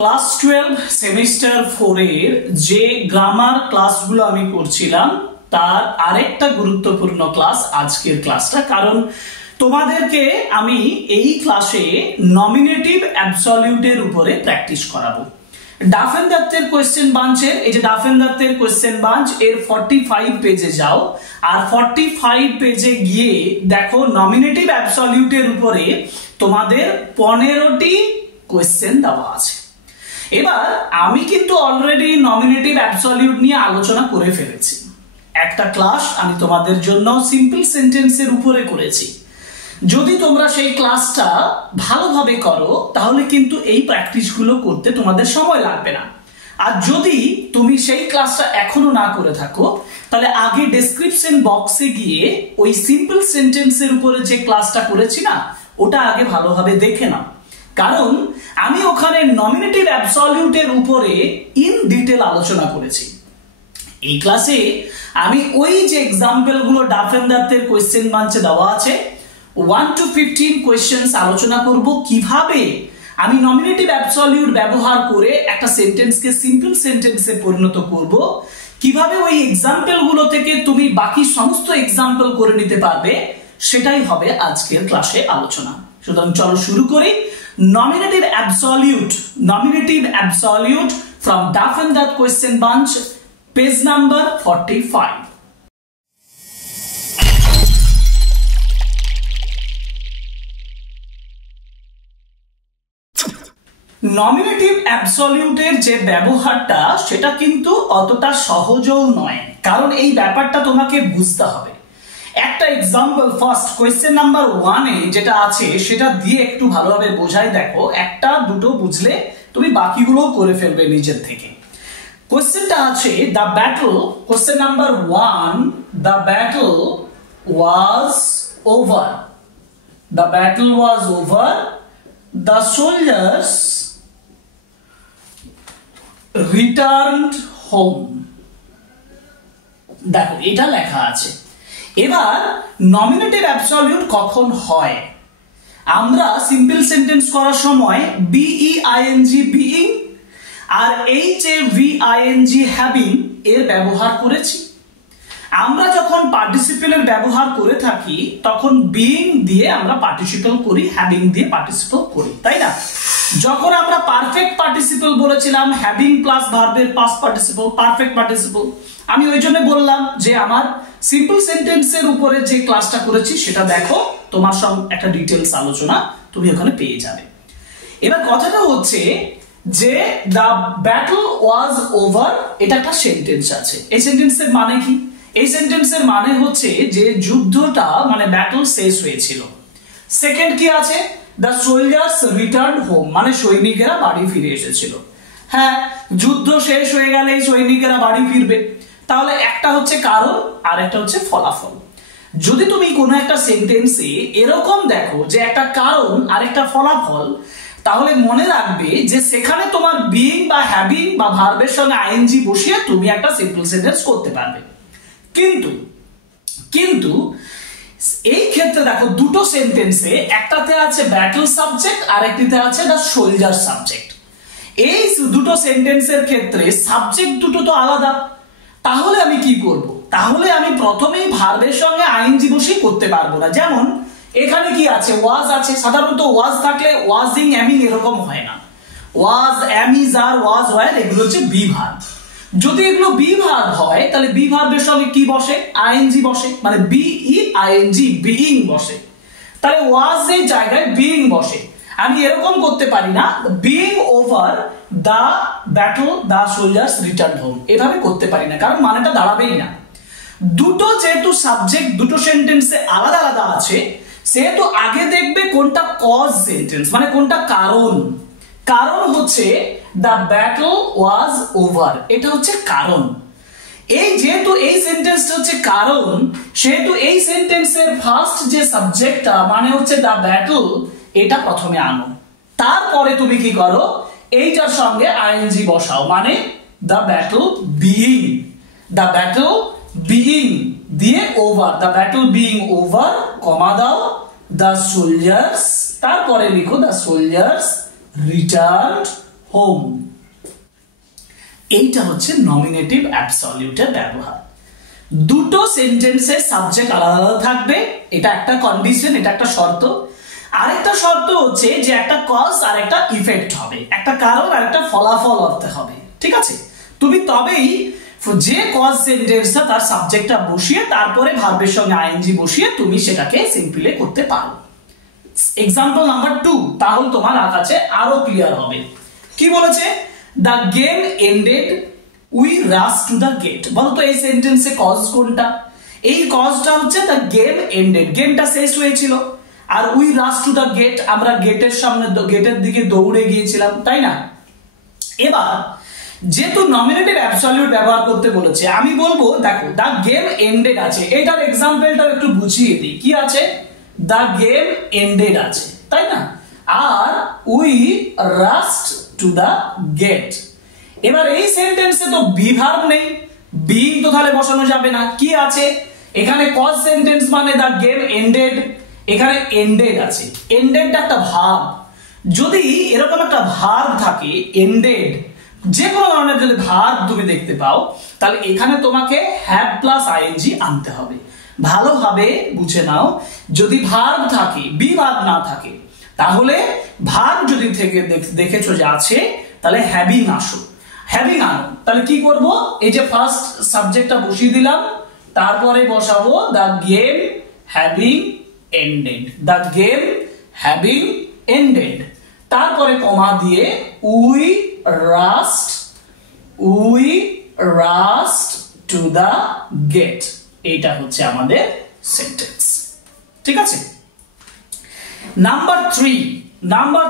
Class 12 semester 4 এর যে grammar ক্লাসগুলো আমি করছিলাম তার আরেকটা গুরুত্বপূর্ণ ক্লাস আজকের ক্লাসটা, কারণ তোমাদেরকে আমি এই ক্লাসে নমিনেটিভ অ্যাবসলিউটের উপরে প্র্যাকটিস করাবো। ডাফেনদার্থের কোশ্চেন বাঞ্চের এই যে ডাফেনদার্থের কোশ্চেন বাঞ্চ এর 45 পেজে যাও, আর 45 পেজে গিয়ে দেখো নমিনেটিভ অ্যাবসলিউটের উপরে তোমাদের 15টি কোশ্চেন দেওয়া আছে। এবার আমি কিন্তু অলরেডি নমিনেটিভ অ্যাবসলিউট নিয়ে আলোচনা করে ফেলেছি। একটা ক্লাস আমি তোমাদের জন্য সিম্পল সেন্টেন্সের উপরে করেছি। যদি তোমরা সেই ক্লাসটা ভালোভাবে করো তাহলে কিন্তু এই প্র্যাকটিসগুলো করতে তোমাদের সময় লাগবে না। আর যদি তুমি সেই ক্লাসটা এখনো না করে থাকো তাহলে আগে ডেসক্রিপশন বক্সে গিয়ে ওই সিম্পল সেন্টেন্সের উপরে যে ক্লাসটা করেছি না ওটা আগে ভালোভাবে দেখে নাও, কারণ আমি ওখানে নমিনেটিভ অ্যাবসলিউটের উপরে ইন ডিটেল আলোচনা করেছি। এই ক্লাসে আমি ওই যে এক্সাম্পল গুলো ডাফেনদার্থের কোশ্চেন বাঞ্চে দেওয়া আছে 1 to 15 কোশ্চেন্স আলোচনা করব, কিভাবে আমি নমিনেটিভ অ্যাবসলিউট ব্যবহার করে একটা সেন্টেন্সকে সিম্পল সেন্টেন্সে পরিণত করব, কিভাবে ওই এক্সাম্পল গুলো থেকে তুমি বাকি সমস্ত এক্সাম্পল করে নিতে পারবে, সেটাই হবে আজকের ক্লাসে আলোচনা। সুতরাং চলো শুরু করি। Nominative absolute from Dafendarth question bunch, page number 45. Nominative অ্যাবসলিউটের যে ব্যবহারটা সেটা কিন্তু অতটা সহজও নয়, কারণ এই ব্যাপারটা তোমাকে বুঝতে হবে। একটা এক্সাম্পল ফার্স্ট কোয়েশ্চেন নাম্বার 1 এ যেটা আছে সেটা দিয়ে একটু ভালোভাবে বোঝাই। দেখো, একটা দুটো বুঝলে তুমি বাকিগুলো করে ফেলবে নিজের থেকে। কোয়েশ্চেনটা আছে the battle, question number 1, the battle was over, the battle was over, the soldiers returned home. দেখো এটা লেখা আছে। এবার নমিনেটিভ অ্যাবসলিউট কখন হয়? আমরা সিম্পল সেন্টেন্স করার সময় বিইআইএনজি বিইং আর এইচএভিআইএনজি হ্যাভিং এর ব্যবহার করেছি। আমরা যখন পার্টিসিপেলের ব্যবহার করে থাকি তখন বিইং দিয়ে আমরা পার্টিসিপেল করি, হ্যাভিং দিয়ে পার্টিসিপেল করি, তাই না? যখন আমরা পারফেক্ট পার্টিসিপল বলেছিলাম হ্যাভিং প্লাস ভার্বের পাস্ট পার্টিসিপল পারফেক্ট পার্টিসিপল, আমি ওই জন্য বললাম যে আমার সিম্পল সেন্টেন্সের উপরে যে ক্লাসটা করেছি সেটা দেখো, তোমার সঙ্গে একটা ডিটেলস আলোচনা তুমি ওখানে পেয়ে যাবে। এবার কথাটা হচ্ছে যে দ্য ব্যাটল ওয়াজ ওভার, এটা একটা সেন্টেন্স আছে। এই সেন্টেন্সের মানে কি? এই সেন্টেন্সের মানে হচ্ছে যে যুদ্ধটা মানে ব্যাটল শেষ হয়েছিল। সেকেন্ড কি আছে? দ্য সোলজার্স রিটার্নড হোম, মানে সৈনিকেরা বাড়ি ফিরে এসেছিল। হ্যাঁ, যুদ্ধ শেষ হয়ে গেলে সৈনিকেরা বাড়ি ফিরবে, তাহলে একটা হচ্ছে কারণ আর একটা হচ্ছে ফলাফল। যদি তুমি কোনো একটা সেন্টেন্সে এরকম দেখো যে একটা কারণ আর একটা ফলাফল, তাহলে মনে রাখবে যে সেখানে তোমার বিইং বা হ্যাভিং বা ভার্বের সঙ্গে আইএনজি বসিয়ে তুমি একটা সিম্পল সেন্টেন্স করতে পারবে। কিন্তু এই ক্ষেত্রে দেখো দুটো সেন্টেন্সে একটাতে আছে ব্যাটল সাবজেক্ট আর একটিতে আছে দ্য সোলজার সাবজেক্ট। এই দুটো সেন্টেন্সের ক্ষেত্রে সাবজেক্ট দুটো তো আলাদা। তাহলে আমি কি করব? তাহলে আমি প্রথমেই ভার্বের সঙ্গে আইএনজি বসিয়ে করতে পারবো না। যেমন এখানে কি আছে? ওয়াজ আছে। সাধারণত ওয়াজ থাকলে ওয়াজিং এমিং এরকম হয় না। ওয়াজ এমিজ আর ওয়াজ ওয়ার এগুলো হচ্ছে বি ভার্ব। যদি এগুলো বি ভার্ব হয় তাহলে বি ভার্বের সঙ্গে কি বসে? আইএনজি বসে, মানে বিইআইএনজি বিইং বসে। তাহলে ওয়াজ এর জায়গায় বিইং বসে। আমি এরকম করতে পারি না being over the battle the soldiers returned home, এভাবে করতে পারি না, কারণ মানেটা দাঁড়াবেই না। দুটো যেহেতু সাবজেক্ট দুটো সেন্টেন্সে আলাদা আলাদা আছে, সেহেতু আগে দেখবে কোনটা কজ সেন্টেন্স, মানে কোনটা কারণ। কারণ হচ্ছে দ্য ব্যাটল ওয়াজ ওভার, এটা হচ্ছে কারণ। এই যেহেতু এই সেন্টেন্সটা হচ্ছে কারণ, সেহেতু এই সেন্টেন্সের ফার্স্ট যে সাবজেক্টটা মানে হচ্ছে দ্য ব্যাটল, এটা প্রথমে আনো। তারপরে তুমি কি করো? এইটার সঙ্গে আইএনজি বসাও, মানে the battle being, the battle being দিয়ে over, the battle being over comma দাও, দ্য সোলজার্স, তারপরে লিখো দ্য সোলজার্স রিটার্নড হোম। এইটা হচ্ছে নমিনেটিভ অ্যাবসলিউটের ব্যবহার। দুটো সেন্টেন্সের সাবজেক্ট আলাদা আলাদা থাকবে, এটা একটা কন্ডিশন, এটা একটা শর্ত। আরেকটা শর্ত হচ্ছে যে একটা কজ আর একটা ইফেক্ট হবে, একটা কারণ আর একটা ফলাফল অর্থে হবে, ঠিক আছে? তুমি তবেই যে কজ সেন্টেন্সটা তার সাবজেক্টটা বসিয়ে তারপরে ভার্বের সঙ্গে আইএনজি বসিয়ে তুমি সেটাকে সিম্পলি করতে পারো। এক্সাম্পল নাম্বার 2, তাহলে তোমার কাছে আরো ক্লিয়ার হবে। কি বলেছে? The game ended, we rush to the gate. বলো তো এই সেন্টেন্সে কজ কোনটা? এই কজটা হচ্ছে দ্য গেম এন্ডেড, গেমটা শেষ হয়েছিল। আর we rush to the gate, আমরা গেটের সামনে, গেটের দিকে দৌড়ে গিয়েছিলাম, তাই না? এবার যেহেতু নমিনেটিভ অ্যাবসলিউট ব্যবহার করতে বলেছে, আমি বলবো দেখো দ্য গেম এন্ডেড আছে, এটার এক্সাম্পলটা একটু বুঝিয়ে দিই। কি আছে? দ্য গেম এন্ডেড আছে, তাই না? আর we rushed to the gate. এবার এই সেন্টেন্সে তো বি ভার্ব নেই, বিং তো তাহলে বসানো যাবে না। কি আছে এখানে? কজ সেন্টেন্স মানে দ্য গেম এন্ডেড, এখানে এন্ডেড আছে। এন্ডেডটা একটা ভার্ব। যদি এরকম একটা ভার্ব থাকে এন্ডেড, যে কোনো ধরনের যদি ভার্ব তুমি দেখতে পাও, তাহলে এখানে তোমাকে হ্যাভ প্লাস আইএনজি আনতে হবে। ভালোভাবে বুঝে নাও, যদি ভার্ব থাকে, বি ভার্ব না থাকে, তাহলে ভার্ব যদি থেকে দেখেছো যে আছে, তাহলে হ্যাভিং আসো, হ্যাভিং আনো। তাহলে কি করব? এই যে ফার্স্ট সাবজেক্টটা বসিয়ে দিলাম, তারপরে বসাবো the game having ended, the game having ended, তারপরে কমা দিয়ে we rushed to the gate. এইটা হচ্ছে আমাদের সেন্টেন্স, ঠিক আছে? নাম্বার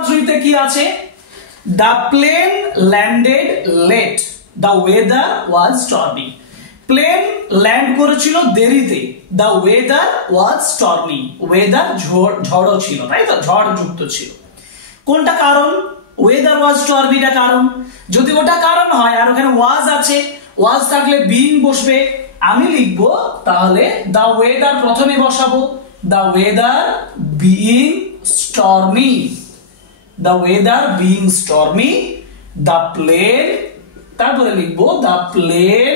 3 তে কি আছে? The plane landed late, the weather was stormy. Plane land করেছিল দেরিতে, the weather was stormy, weather ঝড়ও ছিল, তাই তো? ঝড় যুক্ত ছিল। কোনটা কারণ? ওয়েদার ওয়াজ স্টর্মিটা কারণ। যদি ওটা কারণ হয় আর ওখানে ওয়াজ আছে, ওয়াজ থাকলে বিং বসবে। আমি লিখবো তাহলে দ্য ওয়েদার প্রথমে বসাবো, the weather being stormy, the weather being stormy, the plane, তারপরে লিখবো দ্য প্লেন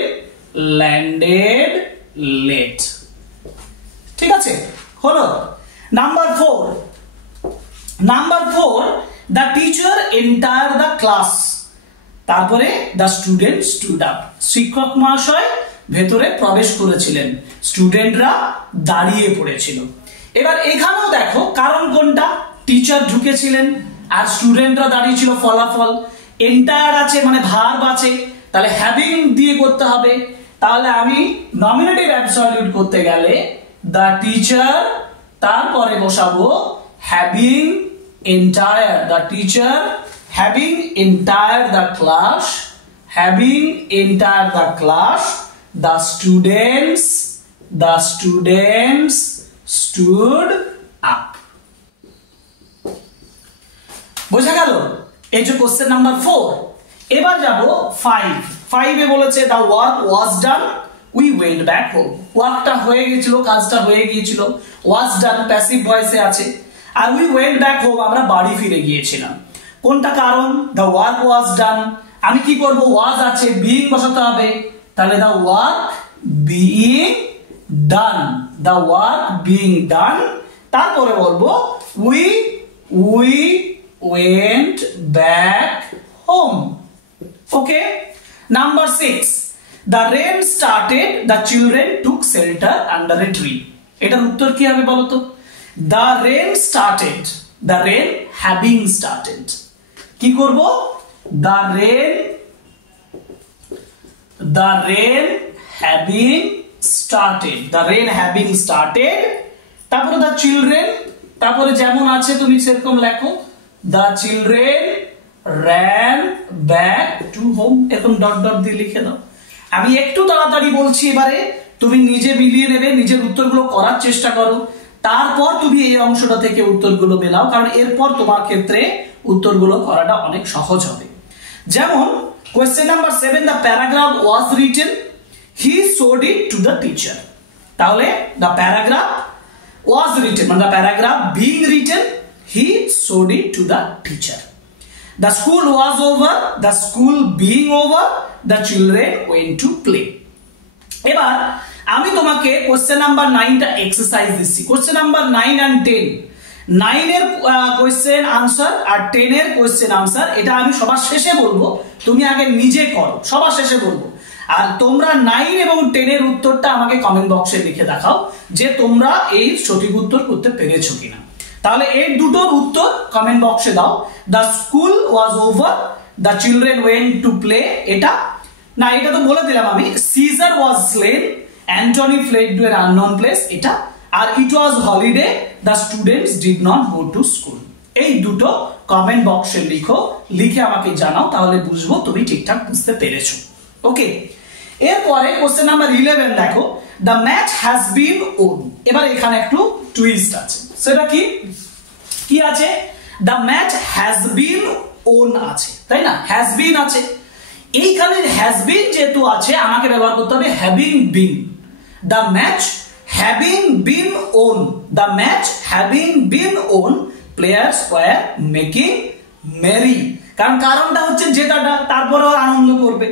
ল্যান্ডেড লেট। ঠিক আছে, হলো। Number 4, the teacher enter the class, তারপরে দ্য স্টুডেন্ট স্টুড আপ, শিক্ষক মহাশয় ভেতরে প্রবেশ করেছিলেন, স্টুডেন্টরা দাঁড়িয়ে পড়েছিল। এবার এখানেও দেখো কারণ কোনটা? টিচার ঢুকেছিলেন আর স্টুডেন্টরা দাঁড়িয়ে ছিল, ফলাফল। এন্টায়ার আছে মানে ভার্ব আছে, তাহলে হ্যাভিং দিয়ে করতে হবে। তাহলে আমি নমিনেটিভ অ্যাবসলিউট করতে গেলে দ্য টিচার, তারপরে বসাবো having entire, the teacher having entire the class, having entire the class, the students stood up. বোঝা গেল? এই যে কোশ্চেন নাম্বার 4। এবার যাব 5 এ বলেছে the work was done, we went back home. ওয়ার্কটা হয়ে গিয়েছিল, কাজটা হয়ে গিয়েছিল, ওয়াজ ডান প্যাসিভ ভয়েসে আছে। আর উই ওয়েন্ট ব্যাক হোম, আমরা বাড়ি ফিরে গিয়েছিলাম। কোনটা কারণ? The work was done. আমি কি করব? ওয়াজ আছে, বিইং বসাতে হবে, তাহলে the work being done, the work being done. তারপরে বলবো we went back home. Okay. Number 6, the rain started, the children took shelter under a tree. এটার উত্তর কি হবে বলো তো? The rain started, the rain having started. কি করব? The rain having started, the rain having started. তারপরে the children, তারপরে যেমন আছে তুমি সেরকম লেখো, the children ran back to home, এরকম ডট ডট দিয়ে লিখে দাও। আমি একটু তাড়াতাড়ি বলছি, এবারে তুমি নিজে মিলিয়ে নেবে, নিজের উত্তরগুলো করার চেষ্টা করো, তারপর তুমি এই অংশটা থেকে উত্তরগুলো মেলাও, কারণ এরপর তোমার ক্ষেত্রে উত্তরগুলো করাটা অনেক সহজ হবে। যেমন question number 7, the paragraph was written, he showed it to the teacher. তাহলে the paragraph was written মানে the paragraph being written, he showed it to the teacher. The school was over, the school being over, the children went to play. এবার আমি তোমাকে question number 9 টা exercise দিচ্ছি। Question number 9 and 10, 9 এর question answer আর 10 এর question answer এটা আমি সবার শেষে বলবো, তুমি আগে নিজে করো, সবার শেষে বলবো। আর তোমরা 9 এবং 10 এর উত্তরটা আমাকে কমেন্ট বক্সে লিখে দেখাও যে তোমরা এই সঠিক উত্তর করতে পেরেছো কিনা। তাহলে এই দুটোর উত্তর কমেন্ট বক্সে দাও। The school was over, the children went to play, এটা না, এটা তো বলে দিলাম আমি। Caesar was slain, Antony fled to an unknown place, এটা। আর it was holiday, the students did not go to school. এই দুটো কমেন্ট বক্সে লিখো, লিখে আমাকে জানাও, তাহলে বুঝবো তুমি ঠিকঠাক বুঝতে পেরেছো। ওকে, এরপরে কোশ্চেন নাম্বার 11 দেখো, the match has been won. এবার এখানে একটু টুইস্ট আছে, সেটা কি কি আছে? The match has been won আছে, তাই না? হ্যাজ বিন আছে, এইখানে হ্যাজ বিন যেহেতু আছে আমাকে ব্যবহার করতে হবে having been. The match having been won, the match having been won, players were making merry. কারণটা হচ্ছে জেতাটা, তারপরেও আনন্দ করবে।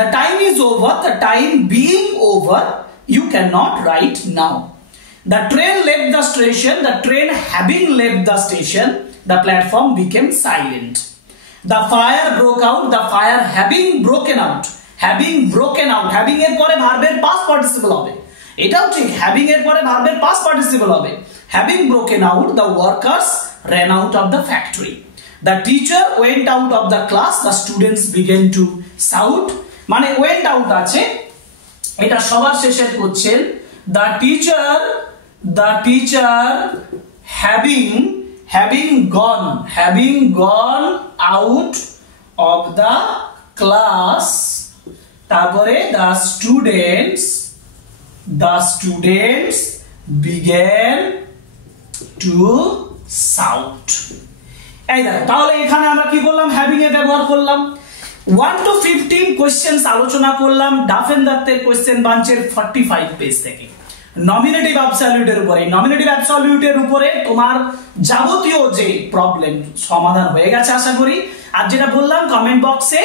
The time is over, the time being over, you cannot write now. The train left the station, the train having left the station, the platform became silent. The fire broke out, the fire having broken out, having broken out, having এর পরে ভার্বের past participle হবে, এটাও ঠিক, having এর পরে ভার্বের past participle হবে। Having broken out, the workers ran out of the factory. The teacher went out of the class, the students began to shout. মানে ওয়েন্ট আউট আছে, এটা সবার শেষের question. The teacher having gone out of the class, তারপরে the students began to shout. এই দেখো, তাহলে এখানে আমরা কি করলাম? হ্যাভিং এর ব্যবহার করলাম। 1 to 15 কোশ্চেন্স আলোচনা করলাম ডাফেন দত্তের কোশ্চেন বাঞ্চের 45 পেজ থেকে নমিনেটিভ অ্যাবসলিউটের উপরে। নমিনেটিভ অ্যাবসলিউটের উপরে তোমার যাবতীয় যে প্রবলেম সমাধান হয়ে গেছে আশা করি। আর যেটা বললাম কমেন্ট বক্সে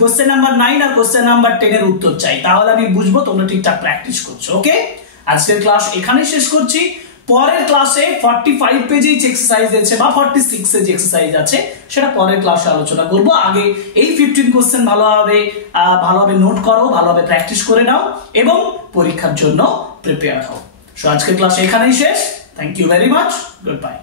কোশ্চেন নাম্বার 9 আর কোশ্চেন নাম্বার 10 এর উত্তর চাই, তাহলে আমি বুঝবো তোমরা ঠিকঠাক প্র্যাকটিস করছো। ওকে, আজকের ক্লাস এখানেই শেষ করছি। পরের ক্লাসে 45 পেজে এক্সারসাইজ আছে বা 46 এর যে এক্সারসাইজ আছে সেটা পরের ক্লাসে আলোচনা করব। আগে এই 15 কোশ্চেন ভালোভাবে নোট করো, ভালোভাবে প্র্যাকটিস করে নাও এবং পরীক্ষার জন্য প্রিপেয়ার হও। সো আজকের ক্লাস এখানেই শেষ। Thank you very much, good by.